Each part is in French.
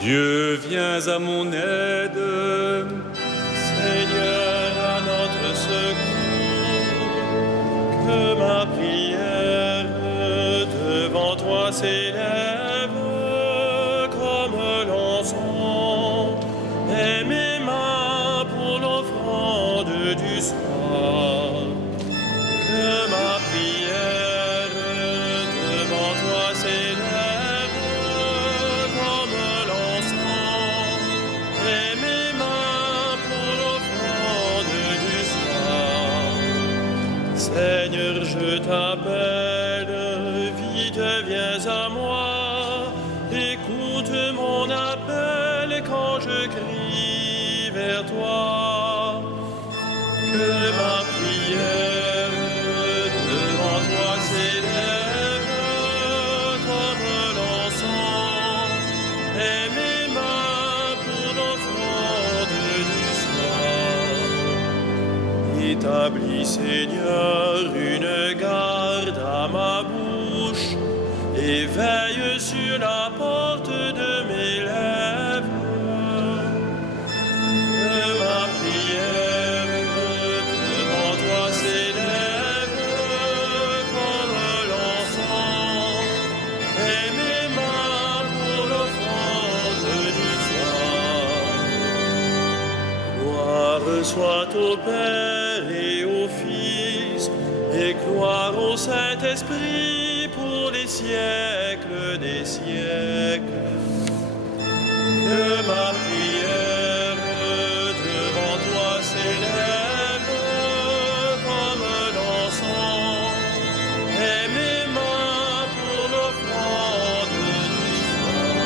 Dieu, viens à mon aide. Seigneur, à notre secours, que ma prière devant toi s'élève comme l'encens, et mes mains pour l'offrande du soir. Que ma prière devant toi s'élève comme l'encens, et mes mains pour l'offrande du soir. Seigneur, je t'appelle, vite viens à moi, écoute mon appel quand je crie vers toi. Que ma prière devant toi s'élève comme l'encens, et mes mains pour l'offrande du soir. Établis, Seigneur, une garde à ma bouche, et veille sur la porte de mes lèvres. Que ma prière devant toi s'élève comme l'encens, et mes mains pour l'offrande du soir. Gloire soit au Père et au Fils, et gloire au Saint-Esprit pour les siècles des siècles. Que ma prière devant toi s'élève comme l'encens, et mes mains pour l'offrande du soir.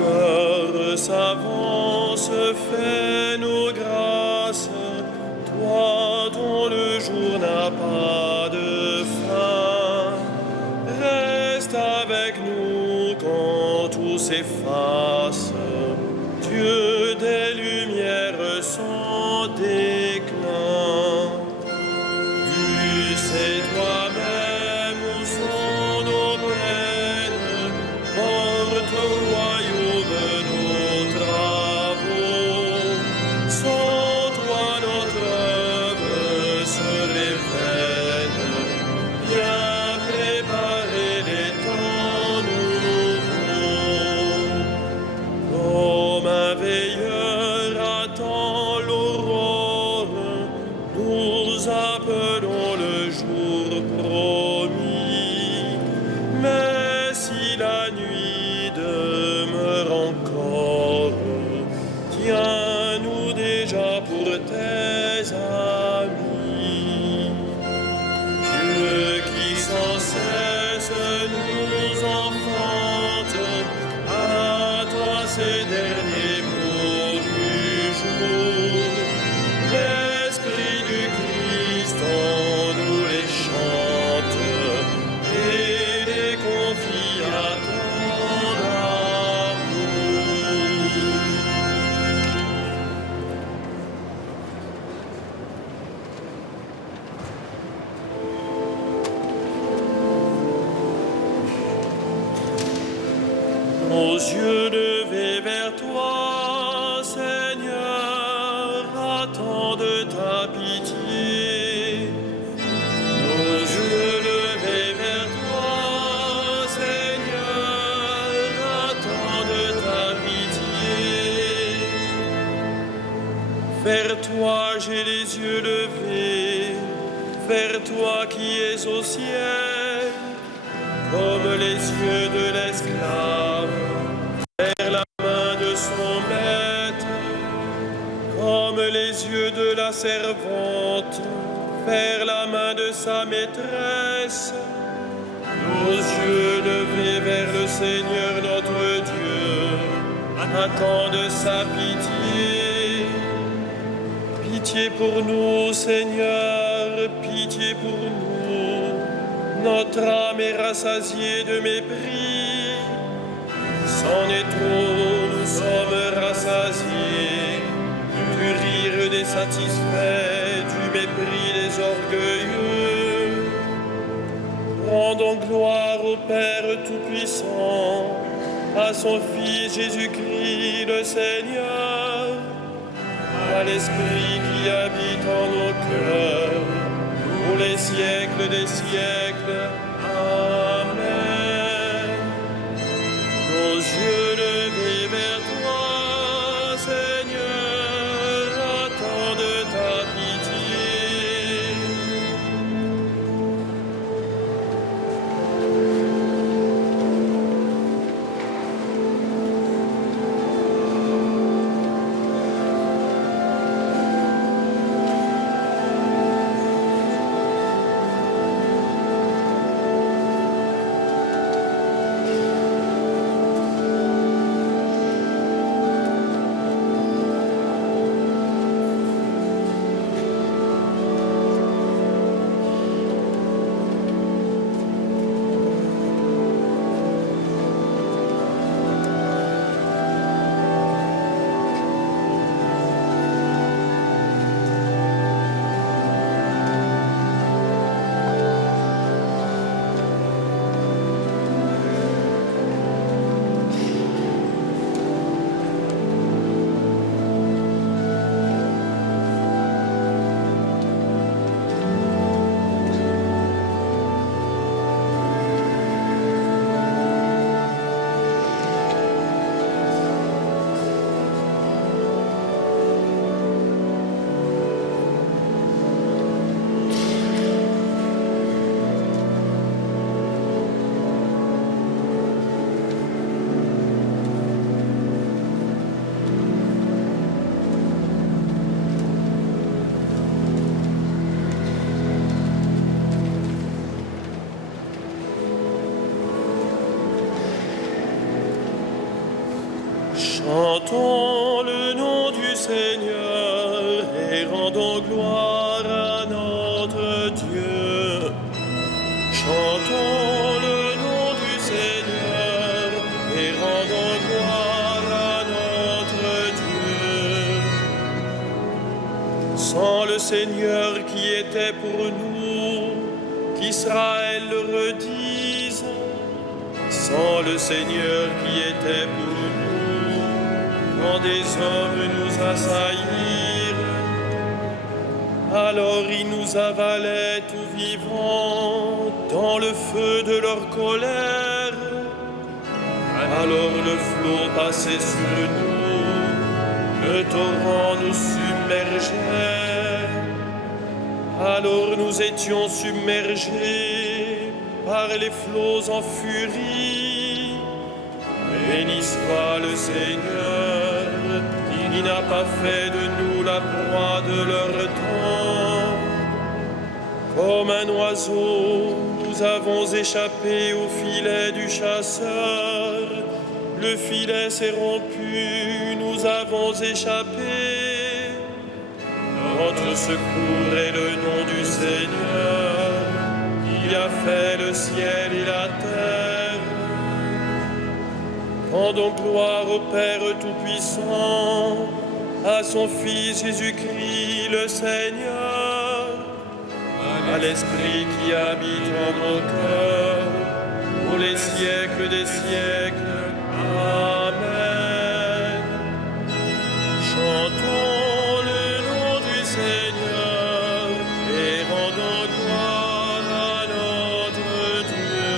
L'heure s'avance, fais nos grâces, toi dont le jour n'a pas de fin. Reste avec nous quand tout s'efface, Dieu des lumières sans déclin. Tu sais toi-même où sont nos peines, porte au royaume nos travaux. Sans toi notre œuvre serait vaine. Viens préparer les temps nouveaux. Comme un veilleur attend l'aurore, nous appelons le jour promis. Mais si la nuit demeure encore, tiens-nous déjà pour tes amis. Dieu qui sans cesse nous enfante, à toi ces derniers mots du jour. L'Esprit du Christ en nous les chante, et les confie à ton amour. Nos yeux levés vers toi, Seigneur, attendent ta pitié. Nos yeux levés vers toi, Seigneur, attendent ta pitié. Vers toi j'ai les yeux levés, vers toi qui es au ciel, comme les yeux de l'esclave vers la main de son maître, comme les yeux de la servante vers la main de sa maîtresse. Nos yeux levés vers le Seigneur notre Dieu attendent sa pitié. Pitié pour nous, Seigneur, pitié pour nous. Notre âme est rassasiée de mépris. C'en est trop, nous sommes rassasiés du rire des satisfaits. orgueilleux. Rendons gloire au Père Tout-Puissant, à son Fils Jésus-Christ le Seigneur, à l'Esprit qui habite en nos cœurs, pour les siècles des siècles. Amen. Nos yeux levés vers toi, Seigneur, attendent ta pitié. Chantons le nom du Seigneur et rendons gloire à notre Dieu. Chantons le nom du Seigneur et rendons gloire à notre Dieu. Sans le Seigneur qui était pour nous, qu'Israël le redise. Sans le Seigneur qui était pour nous, quand des hommes nous assaillirent, alors ils nous avalaient tout vivants dans le feu de leur colère. Alors le flot passait sur nous, le torrent nous submergeait. Alors nous étions submergés par les flots en furie. Béni soit le Seigneur, qui n'a pas fait de nous la proie de leur temps. Comme un oiseau, nous avons échappé au filet du chasseur. Le filet s'est rompu, nous avons échappé. Notre secours est le nom du Seigneur, qui a fait le ciel et la terre. Rendons gloire au Père Tout-Puissant, à son Fils Jésus-Christ le Seigneur, à l'Esprit qui habite en nos cœurs, pour les siècles des siècles. Amen. Chantons le nom du Seigneur et rendons gloire à notre Dieu.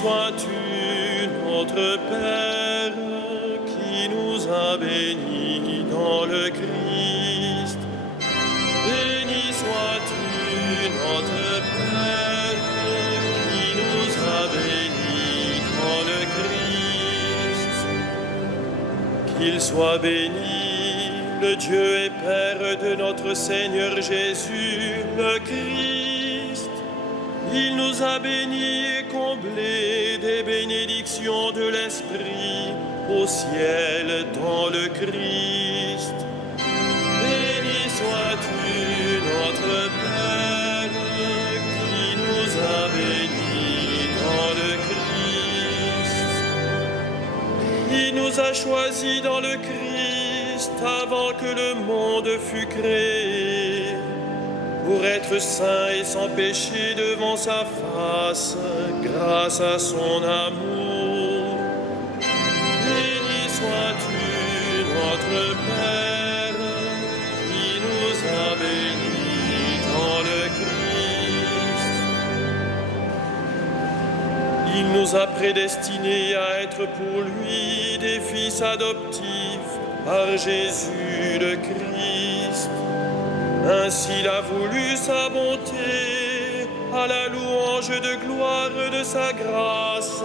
sois-tu notre Père, qui nous a bénis dans le Christ. Béni sois-tu notre Père, qui nous a bénis dans le Christ. Qu'il soit béni, le Dieu et Père de notre Seigneur Jésus, le Christ. Il nous a bénis et comblés des bénédictions de l'Esprit au ciel dans le Christ. Béni sois-tu notre Père, qui nous a bénis dans le Christ. Il nous a choisis dans le Christ avant que le monde fût créé, pour être saints et sans péché devant sa face, grâce à son amour. Béni sois-tu notre Père, qui nous a bénis dans le Christ. Il nous a prédestinés à être pour lui des fils adoptifs par Jésus le Christ. Ainsi il a voulu sa bonté, à la louange de gloire de sa grâce,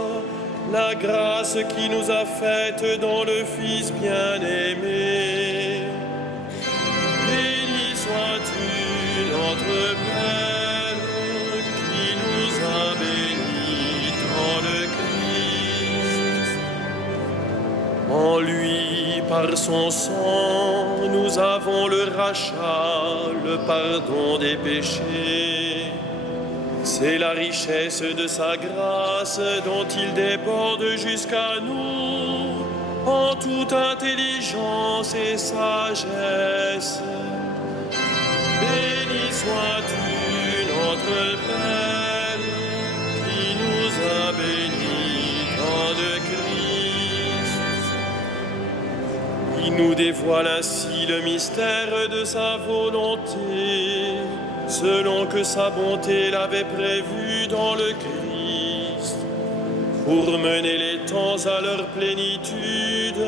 la grâce qui nous a faite dans le Fils bien-aimé. Béni sois-tu notre Père, qui nous a bénis dans le Christ. En lui, par son sang, nous avons le rachat, le pardon des péchés. C'est la richesse de sa grâce dont il déborde jusqu'à nous en toute intelligence et sagesse. Béni sois-tu notre Père, qui nous a bénis dans le Christ. Il nous dévoile ainsi le mystère de sa volonté, selon que sa bonté l'avait prévu dans le Christ, pour mener les temps à leur plénitude,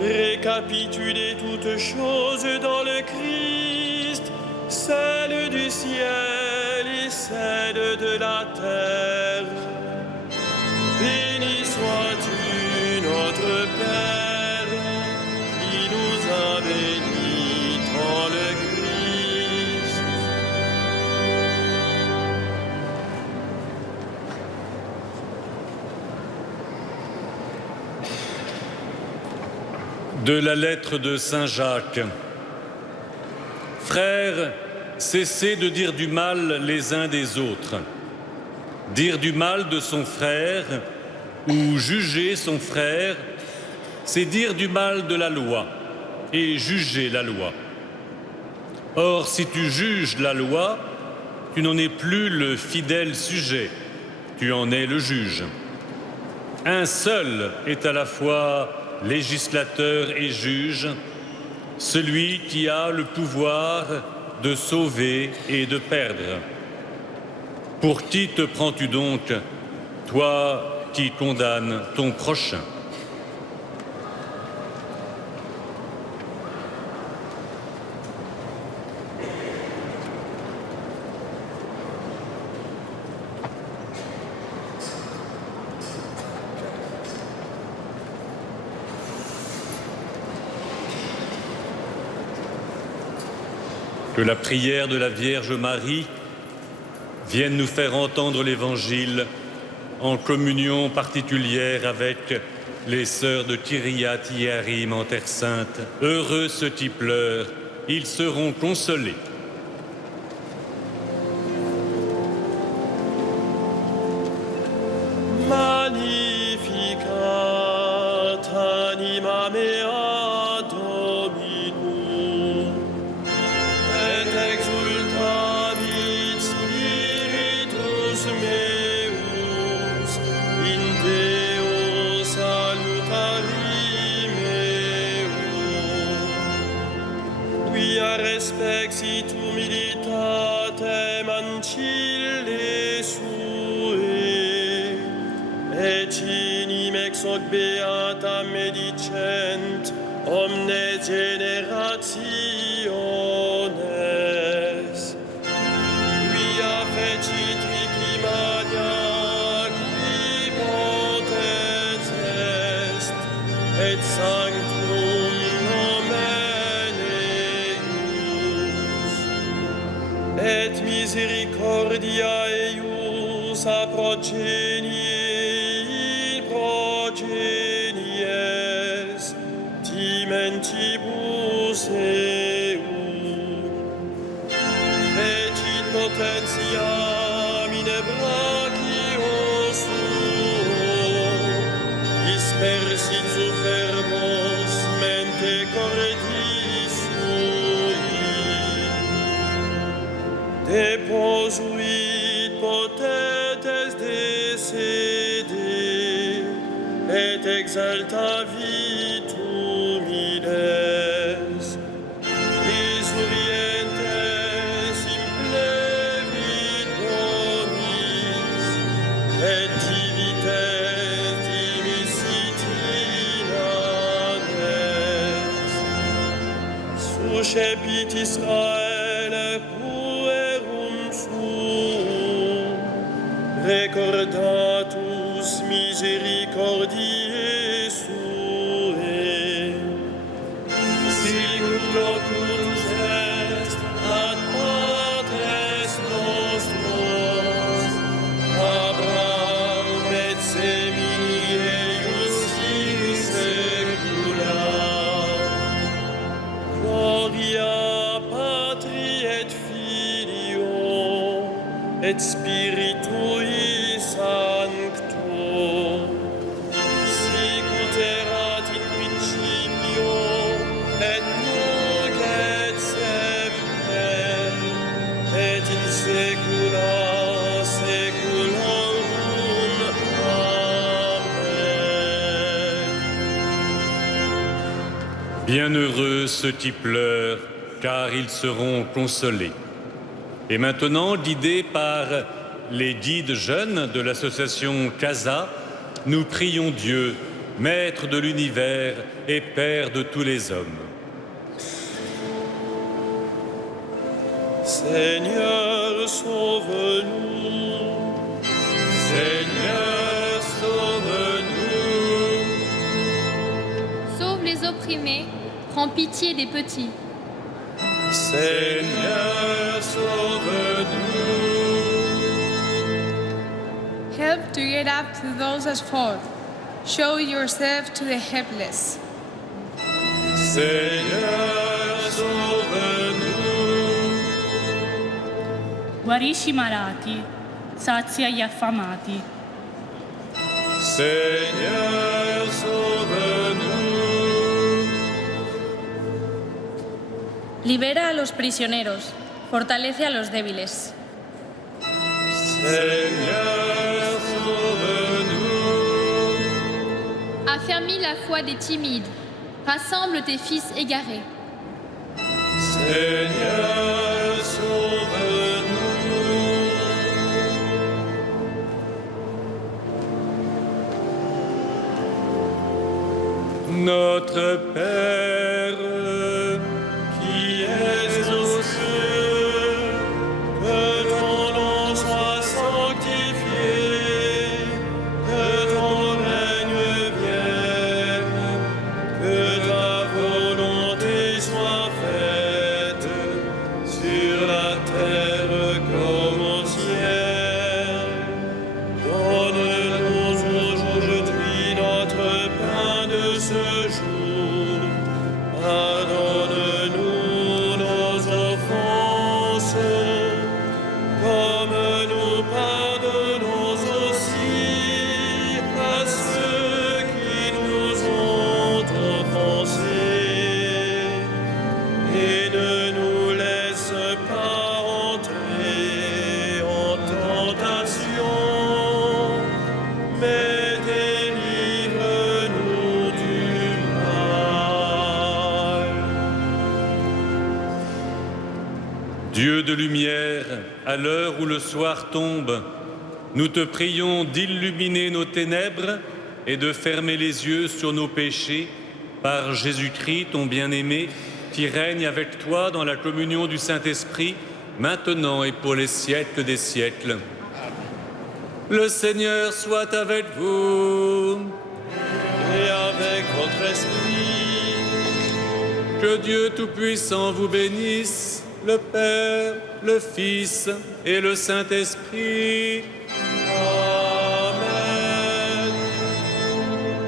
récapituler toutes choses dans le Christ, celles du ciel et celles de la terre. Béni sois-tu notre Père, qui nous a bénis dans le Christ. De la lettre de Saint Jacques. Frères, cessez de dire du mal les uns des autres. Dire du mal de son frère ou juger son frère, c'est dire du mal de la loi et juger la loi. Or, si tu juges la loi, tu n'en es plus le fidèle sujet, tu en es le juge. Un seul est à la fois législateur et juge, celui qui a le pouvoir de sauver et de perdre. Pour qui te prends-tu donc, toi qui condamnes ton prochain ? Que la prière de la Vierge Marie vienne nous faire entendre l'Évangile en communion particulière avec les sœurs de Kyriat Yearim en Terre Sainte. Heureux ceux qui pleurent, ils seront consolés. Magnificat anima mea Dominum, et exultavit spiritus meus in Deo salutari meum. Quia respexit humilitatem ancille sue, Vit soc beata medicent omnes generationes. Quia fecit victimania qui potens est, et sanctum nomen eius. Et misericordia eius a progenies timentibus eum. Fecit potentiam in brachio suo, dispersit superbos mente cordis sui. Deposuit potentes de sede, et exaltavit humiles. Isurientes implevit bonis, et divites dimisitit nanes. Suscepit Israel puerum suum, recordatus misericordiae suae. Sicut locutus est ad patres nostros, Abraham et semini eius in saecula. Gloria Patri et Filio et Spiritui Sancto, sicut erat in principio et nunc et semper et in saecula saeculorum. Amen. Bienheureux ceux qui pleurent, car ils seront consolés. Et maintenant, guidés par les guides jeunes de l'association CASA, nous prions Dieu, Maître de l'univers et Père de tous les hommes. Seigneur, sauve-nous. Seigneur, sauve-nous. Sauve les opprimés, prends pitié des petits. Seigneur, sauve-nous. Help to get up to those that fall. Show yourself to the helpless. Seigneur, sauve-nous. Guarisci i malati, sazia gli affamati. Seigneur, sauve-nous. Libera a los prisioneros, fortalece a los débiles. Seigneur, sauve-nous. Affermis la foi des timides, rassemble tes fils égarés. Seigneur, sauve-nous. Notre Père, qui es aux cieux, que ton nom soit sanctifié, que ton règne vienne, que ta volonté soit faite sur la terre comme au ciel. Donne-nous aujourd'hui notre pain de ce jour. Pardonne-nous nos offenses, comme nous pardonnons aussi à ceux qui nous ont offensés. Et ne nous laisse pas entrer en tentation, mais délivre-nous du mal. Dieu de lumière, à l'heure où le soir tombe, nous te prions d'illuminer nos ténèbres et de fermer les yeux sur nos péchés par Jésus-Christ, ton bien-aimé, qui règne avec toi dans la communion du Saint-Esprit, maintenant et pour les siècles des siècles. Le Seigneur soit avec vous. Et avec votre esprit. Que Dieu Tout-Puissant vous bénisse, le Père, le Fils et le Saint-Esprit. Amen.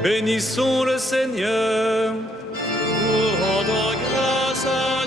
Bénissons le Seigneur. Nous rendons grâce à